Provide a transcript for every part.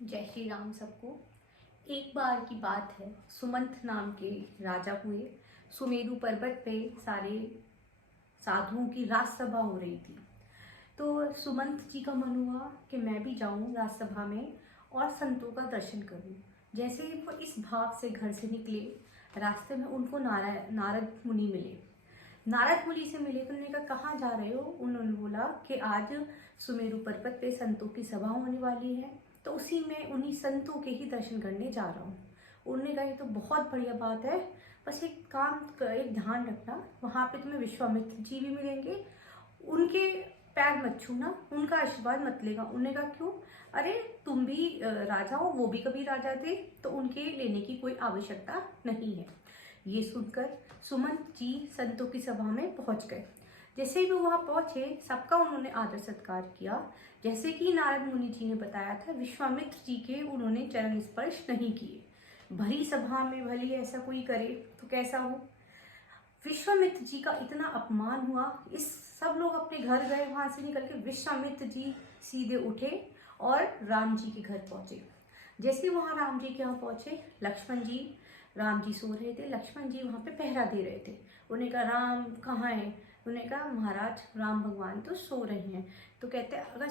जय श्री राम सबको। एक बार की बात है, सुमंत नाम के राजा हुए। सुमेरु पर्वत पे सारे साधुओं की राजसभा हो रही थी। तो सुमंत जी का मन हुआ कि मैं भी जाऊं राजसभा में और संतों का दर्शन करूं। जैसे ही वो इस भाव से घर से निकले, रास्ते में उनको नारद मुनि मिले। नारद मुनि से मिले तो उन्होंने कहा, कहाँ जा रहे हो? उन्होंने बोला कि आज सुमेरु पर्वत पे संतों की सभा होने वाली है, तो उसी में उन्हीं संतों के ही दर्शन करने जा रहा हूँ। उन्होंने कहा, ये तो बहुत बढ़िया बात है, बस एक ध्यान रखना, वहाँ पे तुम्हें विश्वामित्र जी भी मिलेंगे, उनके पैर मत छूना, उनका आशीर्वाद मत लेगा। उन्होंने कहा, क्यों? अरे तुम भी राजा हो, वो भी कभी राजा थे, तो उनके लेने की कोई आवश्यकता नहीं है। ये सुनकर सुमंत जी संतों की सभा में पहुंच गए। जैसे ही वो वहां पहुंचे, सबका उन्होंने आदर सत्कार किया। जैसे कि नारद मुनि जी ने बताया था, विश्वामित्र जी के उन्होंने चरण स्पर्श नहीं किए। भरी सभा में भली ऐसा कोई करे तो कैसा हो। विश्वामित्र जी का इतना अपमान हुआ, इस सब लोग अपने घर गए। वहां से निकल के विश्वामित्र जी सीधे उठे और राम जी के घर पहुंचे। जैसे वहां राम जी के यहाँ पहुंचे, लक्ष्मण जी, राम जी सो रहे थे, लक्ष्मण जी वहां पे पहरा दे रहे थे। उन्हें कहा, राम कहाँ है? उन्हें कहा, महाराज राम भगवान तो सो रहे हैं। तो कहते हैं, अगर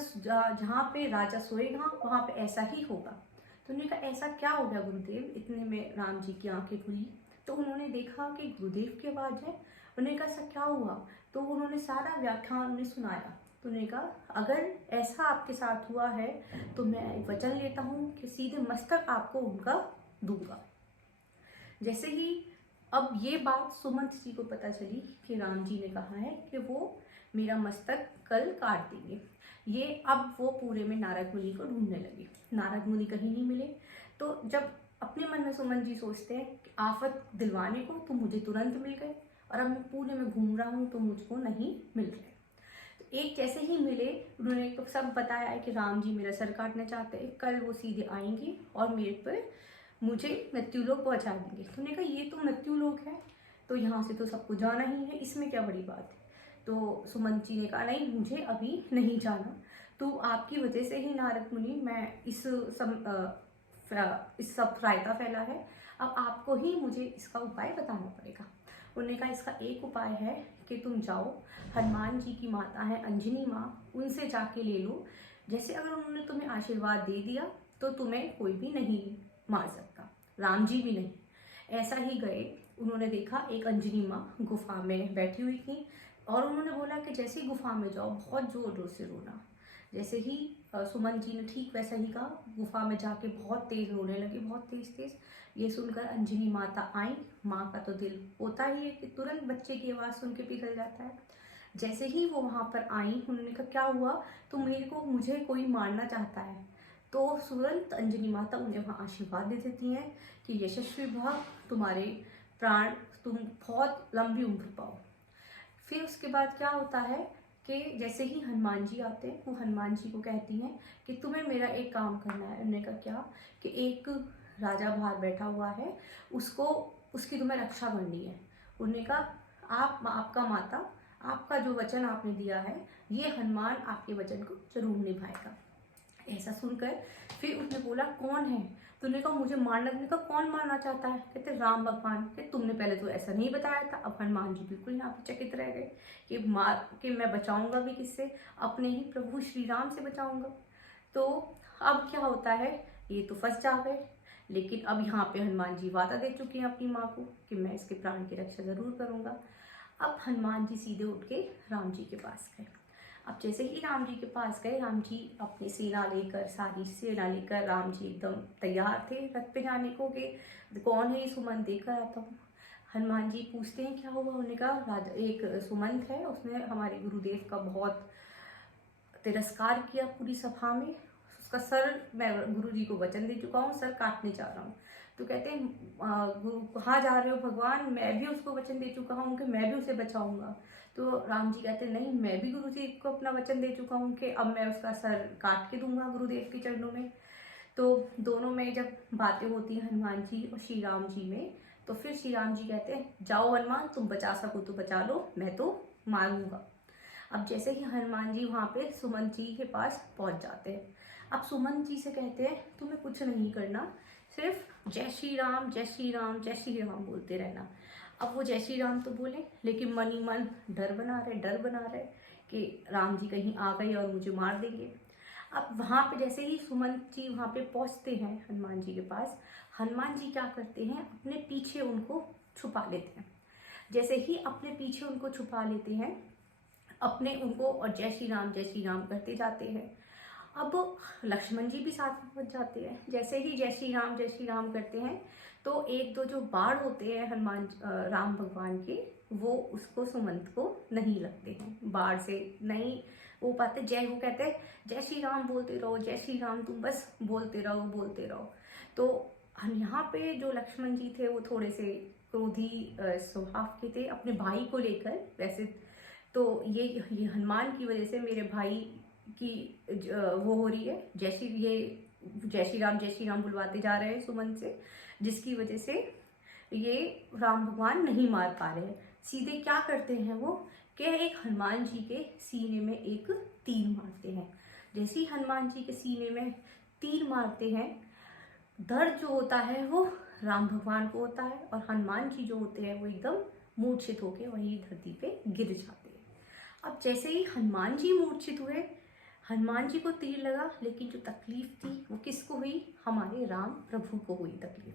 जहाँ पे राजा सोएगा वहां पे ऐसा ही होगा। तो उन्होंने कहा, ऐसा क्या हो गया गुरुदेव? इतने में राम जी की आंखें खुली तो उन्होंने देखा कि गुरुदेव की आवाज है। उन्होंने कहा, ऐसा क्या हुआ? तो उन्होंने सारा व्याख्यान उन्हें सुनाया। तो उन्होंने कहा, अगर ऐसा आपके साथ हुआ है तो मैं वचन लेता हूँ कि सीधे मस्तक आपको उनका दूंगा। जैसे ही अब ये बात सुमंत जी को पता चली कि राम जी ने कहा है कि वो मेरा मस्तक कल काट देंगे, ये अब वो पूरे में नारद मुनि को ढूंढने लगे। नारद मुनि कहीं नहीं मिले। तो जब अपने मन में सुमंत जी सोचते हैं कि आफत दिलवाने को तो मुझे तुरंत मिल गए, और अब मैं पूरे में घूम रहा हूँ तो मुझको नहीं मिल रहे। तो एक जैसे ही मिले, उन्होंने तो सब बताया है कि राम जी मेरा सर काटना चाहते हैं, कल वो सीधे आएंगे और मेरे पर मुझे मृत्युलोक पहुंचा देंगे। तो उन्होंने कहा, ये तो मृत्युलोक है, तो यहाँ से तो सबको जाना ही है, इसमें क्या बड़ी बात है। तो सुमंत जी ने कहा, नहीं मुझे अभी नहीं जाना, तो आपकी वजह से ही नारद मुनि मैं इस सब रायता फैला है, अब आपको ही मुझे इसका उपाय बताना पड़ेगा। उन्होंने कहा, इसका एक उपाय है कि तुम जाओ, हनुमान जी की माता है अंजनी माँ, उनसे जाके ले लो। जैसे अगर उन्होंने तुम्हें आशीर्वाद दे दिया तो तुम्हें कोई भी नहीं मार सकता, राम जी भी नहीं। ऐसा ही गए, उन्होंने देखा एक अंजनी माँ गुफा में बैठी हुई थी, और उन्होंने बोला कि जैसे ही गुफा में जाओ बहुत जोर जोर से रोना। जैसे ही सुमन जी ने ठीक वैसा ही कहा, गुफा में जाके बहुत तेज रोने लगी, बहुत तेज तेज। ये सुनकर अंजनी माता आई। माँ का तो दिल होता ही है कि तुरंत बच्चे की आवाज़ सुन के पिघल जाता है। जैसे ही वो वहाँ पर आई, उन्होंने कहा, क्या हुआ? तो मुझे कोई मारना चाहता है। तो तुरंत अंजनी माता उन्हें वहाँ आशीर्वाद दे देती हैं कि यशस्वी भव, तुम्हारे प्राण, तुम बहुत लंबी उम्र पाओ। फिर उसके बाद क्या होता है कि जैसे ही हनुमान जी आते हैं, वो हनुमान जी को कहती हैं कि तुम्हें मेरा एक काम करना है। उन्होंने कहा, क्या? कि एक राजा बाहर बैठा हुआ है, उसको उसकी तुम्हें रक्षा करनी है। उन्होंने कहा, आपका माता, आपका जो वचन आपने दिया है, ये हनुमान आपके वचन को जरूर निभाएगा। ऐसा सुनकर फिर उसने बोला, कौन है? तो उन्होंने कहा, मुझे मारना। उन्होंने कहा, कौन मारना चाहता है? कहते, राम भगवान। कि तुमने पहले तो ऐसा नहीं बताया था। अब हनुमान जी बिल्कुल यहाँ पे चकित रह गए कि मैं बचाऊंगा भी किससे? अपने ही प्रभु श्री राम से बचाऊंगा। तो अब क्या होता है, ये तो फंस जा गए। लेकिन अब यहाँ पे हनुमान जी वादा दे चुके हैं अपनी माँ को कि मैं इसके प्राण की रक्षा जरूर करूंगा। अब हनुमान जी सीधे उठ के राम जी के पास गए। अब जैसे ही राम जी के पास गए, राम जी अपनी सेना लेकर, सारी सेना लेकर, राम जी एकदम तैयार थे रथ पे जाने को कि कौन है ये सुमंत, देखकर आता हूँ। हनुमान जी पूछते हैं, क्या हुआ? उन्होंने कहा, राजा एक सुमंत है, उसने हमारे गुरुदेव का बहुत तिरस्कार किया पूरी सभा में। उसका सर, मैं गुरु जी को वचन दे चुका हूँ, सर काटने जा रहा हूँ। तो कहते हैं, गुरु कहाँ जा रहे हो भगवान? मैं भी उसको वचन दे चुका हूँ कि मैं भी उसे बचाऊंगा। तो राम जी कहते हैं, नहीं, मैं भी गुरु जी को अपना वचन दे चुका हूँ कि अब मैं उसका सर काट के दूंगा गुरुदेव के चरणों में। तो दोनों में जब बातें होती हैं हनुमान जी और श्री राम जी में, तो फिर श्री राम जी कहते हैं, जाओ हनुमान, तुम बचा सको तो बचा लो, मैं तो मारूंगा। अब जैसे ही हनुमान जी वहाँ पे सुमंत जी के पास पहुँच जाते हैं, अब सुमंत जी से कहते हैं तुम्हें कुछ नहीं करना, सिर्फ जय श्री राम जय श्री राम जय श्री राम बोलते रहना। अब वो जय श्री राम तो बोले, लेकिन मन ही मन डर बना रहे कि राम जी कहीं आ गए और मुझे मार देंगे। अब वहाँ पे जैसे ही सुमंत जी वहाँ पे पहुँचते हैं हनुमान जी के पास, हनुमान जी क्या करते हैं, अपने पीछे उनको छुपा लेते हैं। जैसे ही अपने पीछे उनको छुपा लेते हैं, अपने उनको और जय श्री राम करते जाते हैं। अब लक्ष्मण जी भी साथ में पहुंच जाते हैं। जैसे ही जय श्री राम करते हैं तो एक दो जो बाण होते हैं राम भगवान के, वो उसको सुमंत को नहीं लगते हैं, बाण से नहीं वो पाते। वो कहते हैं जय श्री राम बोलते रहो, जय श्री राम, तुम बस बोलते रहो। तो हम यहाँ पे जो लक्ष्मण जी थे वो थोड़े से क्रोधी स्वभाव के थे अपने भाई को लेकर। वैसे तो ये हनुमान की वजह से मेरे भाई की वो हो रही है, जय श्री राम बुलवाते जा रहे हैं सुमंत से, जिसकी वजह से ये राम भगवान नहीं मार पा रहे हैं। सीधे क्या करते हैं वो कि एक हनुमान जी के सीने में एक तीर मारते हैं। जैसे ही हनुमान जी के सीने में तीर मारते हैं, दर्द जो होता है वो राम भगवान को होता है और हनुमान जी जो होते हैं वो एकदम मूर्छित होकर वहीं धरती पे गिर जाते हैं। अब जैसे ही हनुमान जी मूर्छित हुए, हनुमान जी को तीर लगा, लेकिन जो तकलीफ थी वो किसको हुई, हमारे राम प्रभु को हुई तकलीफ।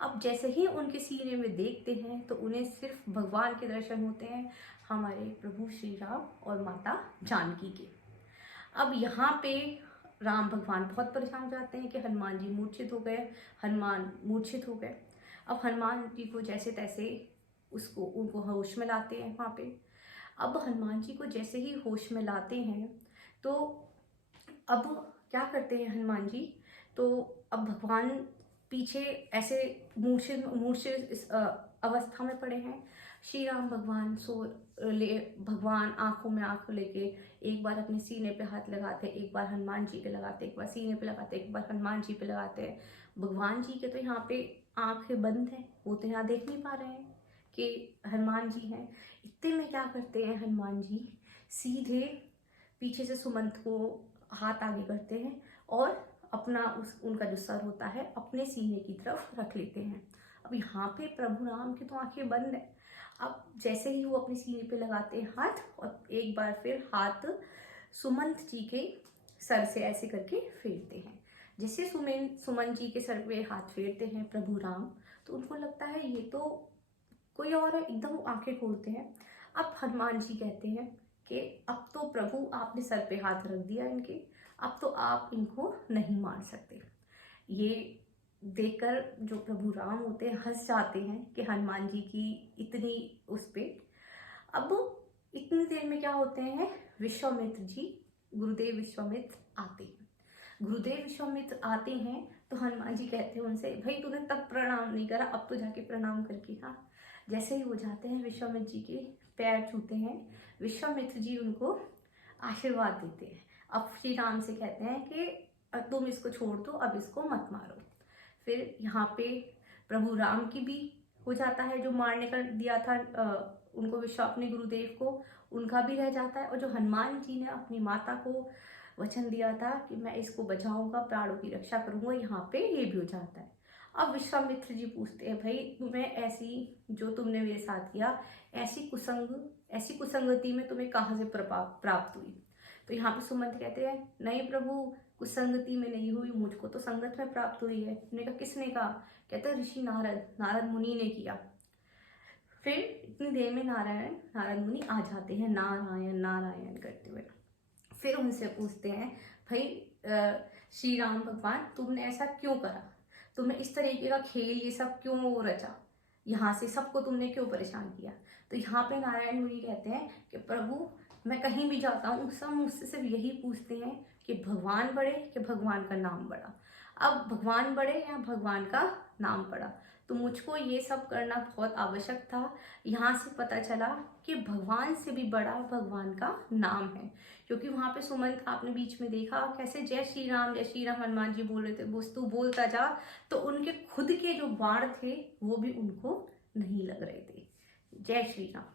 अब जैसे ही उनके सीने में देखते हैं तो उन्हें सिर्फ भगवान के दर्शन होते हैं, हमारे प्रभु श्री राम और माता जानकी के। अब यहाँ पे राम भगवान बहुत परेशान हो जाते हैं कि हनुमान जी मूर्छित हो गए, अब हनुमान जी को जैसे तैसे उनको होश में लाते हैं वहाँ पे। अब हनुमान जी को जैसे ही होश में लाते हैं तो अब क्या करते हैं हनुमान जी, तो अब भगवान पीछे ऐसे मूर्छित अवस्था में पड़े हैं। श्री राम भगवान भगवान आंखों में आंख लेके एक बार अपने सीने पे हाथ लगाते, एक बार हनुमान जी पे लगाते, एक बार सीने पे लगाते, एक बार हनुमान जी पे लगाते हैं। भगवान जी के तो यहाँ पे आंखें बंद हैं, वो तो यहाँ देख नहीं पा रहे हैं कि हनुमान जी हैं। इतने में क्या करते हैं हनुमान जी, सीधे पीछे से सुमंत को हाथ आगे करते हैं और अपना उनका जो सर होता है अपने सीने की तरफ रख लेते हैं। अब यहाँ पे प्रभु राम की तो आंखें बंद है। अब जैसे ही वो अपने सीने पे लगाते हैं हाथ, और एक बार फिर हाथ सुमंत जी के सर से ऐसे करके फेरते हैं। जैसे सुमंत जी के सर पे हाथ फेरते हैं प्रभु राम, तो उनको लगता है ये तो कोई और है, एकदम आंखें खोलते हैं। अब हनुमान जी कहते हैं कि अब तो प्रभु आपने सर पे हाथ रख दिया इनके, अब तो आप इनको नहीं मार सकते। ये देखकर जो प्रभु राम होते हैं हंस जाते हैं कि हनुमान जी की इतनी उस पे। अब इतनी देर में क्या होते हैं, विश्वामित्र जी, गुरुदेव विश्वामित्र आते हैं। गुरुदेव विश्वामित्र आते हैं तो हनुमान जी कहते हैं उनसे, भाई तूने तब प्रणाम नहीं करा, अब तो जाके प्रणाम करके आ। जैसे ही वो जाते हैं विश्वामित्र जी के पैर छूते हैं, विश्वामित्र जी उनको आशीर्वाद देते हैं। अब श्री राम से कहते हैं कि तुम इसको छोड़ दो, अब इसको मत मारो। फिर यहाँ पे प्रभु राम की भी हो जाता है, जो मारने का दिया था उनको अपने गुरुदेव को, उनका भी रह जाता है। और जो हनुमान जी ने अपनी माता को वचन दिया था कि मैं इसको बचाऊंगा, प्राणों की रक्षा करूंगा, यहाँ पे ये भी हो जाता है। अब विश्वामित्र जी पूछते हैं, भाई तुम्हें ऐसी जो तुमने मेरे साथ किया, ऐसी कुसंगति में तुम्हें कहाँ से प्राप्त हुई। तो यहाँ पे सुमंत कहते हैं, नहीं प्रभु, कुसंगति में नहीं हुई, मुझको तो संगत में प्राप्त हुई है। उन्होंने कहा किसने कहा, कहता है ऋषि नारद मुनि ने किया। फिर इतनी देर में नारद मुनि आ जाते हैं, नारायण नारायण करते हुए। फिर उनसे पूछते हैं, भाई श्री राम भगवान तुमने ऐसा क्यों करा, तुमने इस तरीके का खेल ये सब क्यों रचा, यहाँ से सबको तुमने क्यों परेशान किया। तो यहाँ पे नारायण मुनि कहते हैं कि प्रभु मैं कहीं भी जाता हूँ सब मुझसे सिर्फ यही पूछते हैं कि भगवान बड़े कि भगवान का नाम बड़ा। अब भगवान बड़े या भगवान का नाम बड़ा, तो मुझको ये सब करना बहुत आवश्यक था। यहाँ से पता चला कि भगवान से भी बड़ा भगवान का नाम है, क्योंकि वहाँ पे सुमंत आपने बीच में देखा कैसे जय श्री राम हनुमान जी बोल रहे थे, वस्तु बोलता जा तो उनके खुद के जो बाण थे वो भी उनको नहीं लग रहे थे। जय श्री राम।